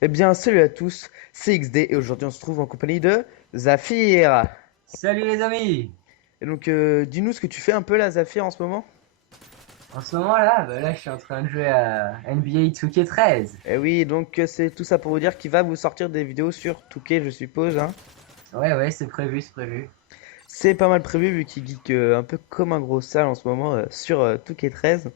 Eh bien, salut à tous, c'est XD et aujourd'hui on se trouve en compagnie de Zafir. Salut les amis! Et donc, dis-nous ce que tu fais un peu là, Zafir, en ce moment. En ce moment là, là je suis en train de jouer à NBA 2K13. Eh oui, donc c'est tout ça pour vous dire qu'il va vous sortir des vidéos sur Touquet, je suppose, hein. Ouais ouais, c'est prévu, c'est prévu. C'est pas mal prévu vu qu'il geek un peu comme un gros sale en ce moment sur Touquet 13.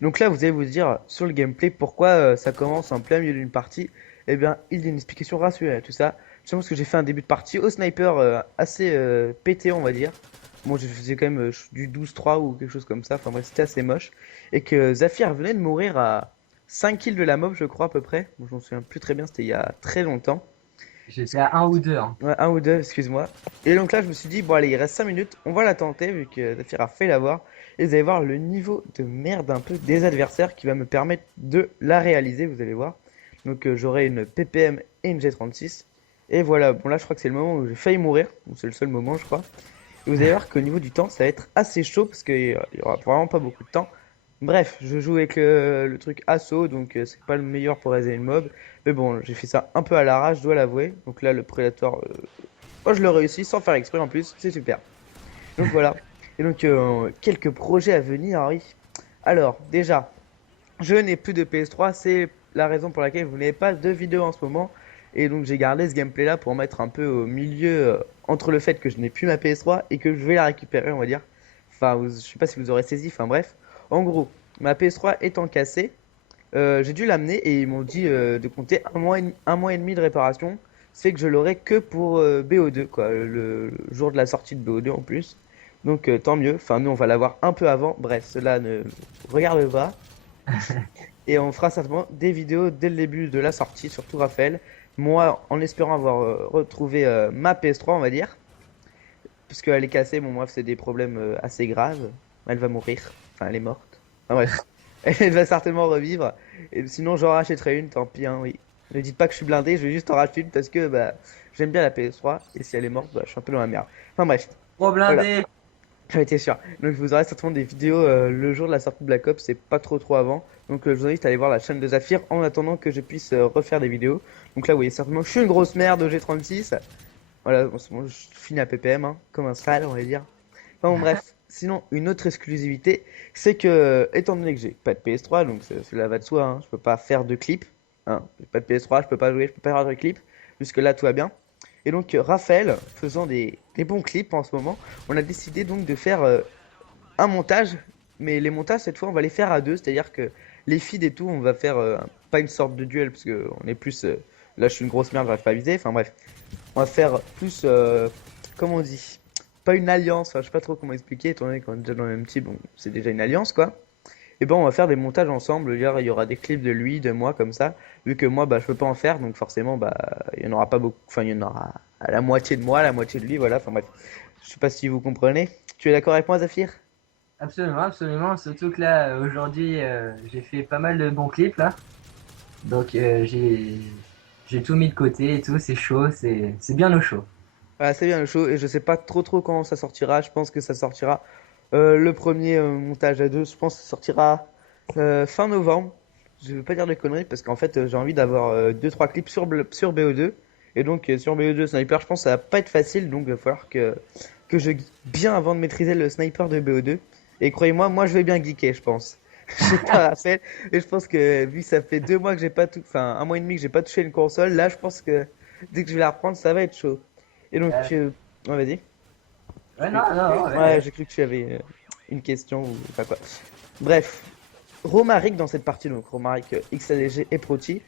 Donc là, vous allez vous dire sur le gameplay pourquoi ça commence en plein milieu d'une partie. Eh bien, il y a une explication rationnelle à tout ça. Tout simplement parce que j'ai fait un début de partie au sniper assez pété, on va dire. Bon, je faisais quand même du 12-3 ou quelque chose comme ça. Enfin bref, c'était assez moche. Et que Zafir venait de mourir à 5 kills de la mob, je crois, à peu près. Bon, je m'en souviens plus très bien, c'était il y a très longtemps. J'étais à un ou deux, hein. Ouais, un ou deux, excuse-moi. Et donc là, je me suis dit, bon, allez, il reste 5 minutes, on va la tenter, vu que Zafir a fait l'avoir. Et vous allez voir le niveau de merde un peu des adversaires qui va me permettre de la réaliser, vous allez voir. Donc j'aurai une PPM et une G36. Et voilà, bon là, je crois que c'est le moment où j'ai failli mourir. Bon, c'est le seul moment, je crois. Et vous allez voir qu'au niveau du temps, ça va être assez chaud, parce qu'il y aura vraiment pas beaucoup de temps. Bref, je joue avec le truc assaut, donc c'est pas le meilleur pour raser une mob. Mais bon, j'ai fait ça un peu à l'arrache, je dois l'avouer. Donc là, le Predator, oh, je le réussis sans faire exprès en plus, c'est super. Donc voilà. Et donc, quelques projets à venir, oui. Alors, déjà, je n'ai plus de PS3, c'est la raison pour laquelle vous n'avez pas de vidéo en ce moment. Et donc, j'ai gardé ce gameplay là pour mettre un peu au milieu entre le fait que je n'ai plus ma PS3 et que je vais la récupérer, on va dire. Enfin, je sais pas si vous aurez saisi, enfin bref. En gros, ma PS3 étant cassée, j'ai dû l'amener et ils m'ont dit de compter un mois et demi de réparation. C'est que je l'aurai que pour BO2, quoi, le jour de la sortie de BO2 en plus. Donc tant mieux. Enfin, nous, on va l'avoir un peu avant. Bref, cela ne regarde pas. Et on fera certainement des vidéos dès le début de la sortie, surtout Raphaël. Moi, en espérant avoir retrouvé ma PS3, on va dire. Parce qu'elle est cassée, bon, bref, c'est des problèmes assez graves. Elle va mourir. Enfin, elle est morte. Enfin, bref. Elle va certainement revivre. Et sinon, j'en rachèterai une, tant pis, hein, oui. Ne dites pas que je suis blindé, je vais juste en racheter une parce que bah, j'aime bien la PS3. Et si elle est morte, bah, je suis un peu dans la merde. Enfin, bref. Trop Voilà. blindé! J'en étais sûr. Donc, vous aurez certainement des vidéos le jour de la sortie de Black Ops, c'est pas trop avant. Donc, je vous invite à aller voir la chaîne de Zafir en attendant que je puisse refaire des vidéos. Donc, là, vous voyez certainement, je suis une grosse merde au G36. Voilà, en ce moment, je finis à PPM, hein, comme un sale, on va dire. Enfin bon, bref. Sinon, une autre exclusivité, c'est que, étant donné que j'ai pas de PS3, donc cela va de soi, hein, je peux pas faire de clips. Hein, j'ai pas de PS3, je peux pas jouer, je peux pas faire de clips. Jusque là, tout va bien. Et donc, Raphaël, faisant des bons clips en ce moment, on a décidé donc de faire un montage. Mais les montages, cette fois, on va les faire à deux. C'est-à-dire que les feeds et tout, on va faire pas une sorte de duel, parce que on est plus. Là, je suis une grosse merde, j'arrive pas à viser. Enfin bref. On va faire plus, comment on dit, pas une alliance, enfin, je sais pas trop comment expliquer, étant donné qu'on est déjà dans le même type, bon, c'est déjà une alliance quoi. Et ben on va faire des montages ensemble, il y aura des clips de lui, de moi comme ça, vu que moi bah je peux pas en faire, donc forcément bah il y en aura pas beaucoup, enfin il y en aura à la moitié de moi, la moitié de lui, voilà, enfin bref. Je sais pas si vous comprenez. Tu es d'accord avec moi Zafir? Absolument, absolument. Surtout que là, aujourd'hui, j'ai fait pas mal de bons clips là. Donc j'ai tout mis de côté et tout, c'est chaud, c'est bien au chaud. Voilà, c'est bien le show et je sais pas trop quand ça sortira, je pense que ça sortira le premier montage à deux, je pense que ça sortira fin novembre. Je veux pas dire de conneries parce qu'en fait j'ai envie d'avoir deux trois clips sur BO2 et donc sur BO2 sniper, je pense que ça va pas être facile donc il va falloir que je geek bien avant de maîtriser le sniper de BO2 et croyez-moi, moi je vais bien geeker, je pense. Je sais pas Raphaël, et je pense que vu que ça fait 2 mois que j'ai pas tout enfin un mois et demi que j'ai pas touché une console, là je pense que dès que je vais la reprendre, ça va être chaud. Et donc Euh, ouais, vas-y. ouais, non, non, Ouais, ouais. j'ai cru que tu avais une question ou pas quoi. Bref, Romaric dans cette partie, donc Romaric XADG et Proti,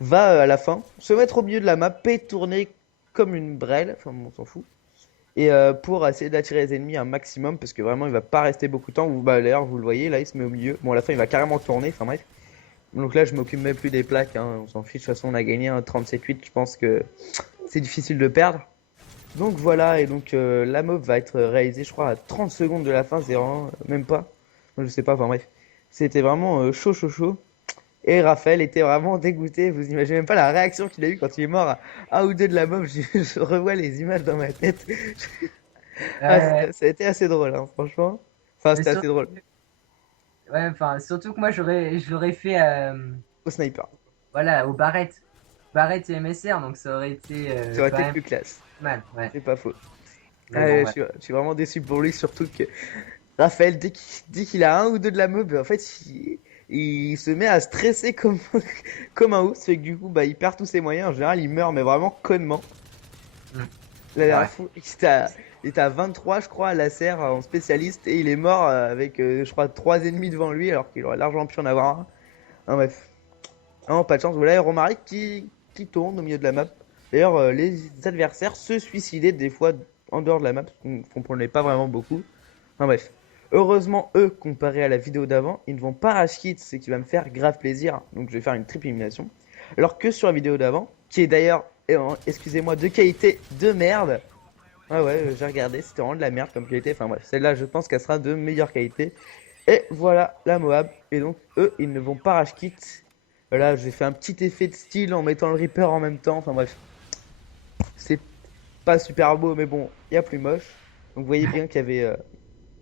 va à la fin se mettre au milieu de la map et tourner comme une brêle, enfin bon, on s'en fout, et pour essayer d'attirer les ennemis un maximum, parce que vraiment il va pas rester beaucoup de temps, ou bah d'ailleurs vous le voyez, là il se met au milieu, bon à la fin il va carrément tourner, enfin bref. Donc là je m'occupe même plus des plaques, hein, on s'en fiche, de toute façon on a gagné un 37-8, je pense que c'est difficile de perdre. Donc voilà, et donc la mob va être réalisée, je crois, à 30 secondes de la fin, c'est vraiment, même pas. Je sais pas, enfin bref. C'était vraiment chaud. Et Raphaël était vraiment dégoûté, vous imaginez même pas la réaction qu'il a eu quand il est mort à un ou deux de la mob, je revois les images dans ma tête. Ah, Euh, ça a été assez drôle, hein, franchement. Enfin, mais c'était assez drôle. ouais, enfin, surtout que moi, je l'aurais fait Au sniper. voilà, aux barrettes. Barrett et MSR, donc ça aurait été Ça aurait quand été même plus classe. mal, ouais. C'est pas faux. Ah, Mais bon, ouais. je suis vraiment déçu pour lui, surtout que Raphaël, dès qu'il a un ou deux de la mob, en fait, il se met à stresser comme, comme un ouf. Ça fait que du coup, bah, il perd tous ses moyens. En général, il meurt, mais vraiment connement. Hmm, La c'est dernière vrai. fois, il était à 23, je crois, à la serre en spécialiste, et il est mort avec, je crois, 3 ennemis devant lui, alors qu'il aurait largement pu en avoir un. Enfin, bref. Non, pas de chance. Voilà, Romaric qui tourne au milieu de la map. D'ailleurs, les adversaires se suicidaient des fois en dehors de la map, parce qu'on comprenait pas vraiment beaucoup. Enfin bref. Heureusement, eux, comparé à la vidéo d'avant, ils ne vont pas rage quit, ce qui va me faire grave plaisir. Donc je vais faire une triple élimination. Alors que sur la vidéo d'avant, qui est d'ailleurs, excusez-moi, de qualité de merde. Ouais, ouais, j'ai regardé, c'était vraiment de la merde comme qualité. Enfin bref, celle-là, je pense qu'elle sera de meilleure qualité. Et voilà la Moab. Et donc, eux, ils ne vont pas rage quit. Là, j'ai fait un petit effet de style en mettant le Reaper en même temps. Enfin bref, c'est pas super beau, mais bon, il y a plus moche. Donc, vous voyez bien qu'il y avait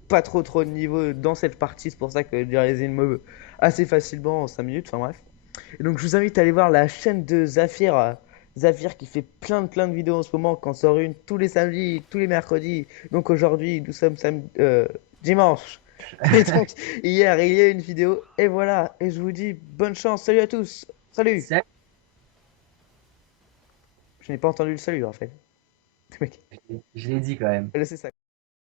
pas trop de niveau dans cette partie. C'est pour ça que j'ai réalisé une mob assez facilement en 5 minutes. Enfin bref. Et donc, je vous invite à aller voir la chaîne de Zafir. Zafir qui fait plein de vidéos en ce moment, qu'en sort une tous les samedis, tous les mercredis. Donc aujourd'hui, nous sommes dimanche. Et donc, hier, il y a une vidéo. Et voilà. Et je vous dis bonne chance. Salut à tous. Salut. Ça, Je n'ai pas entendu le salut, en fait. Mec, je l'ai dit quand même. laissez ça.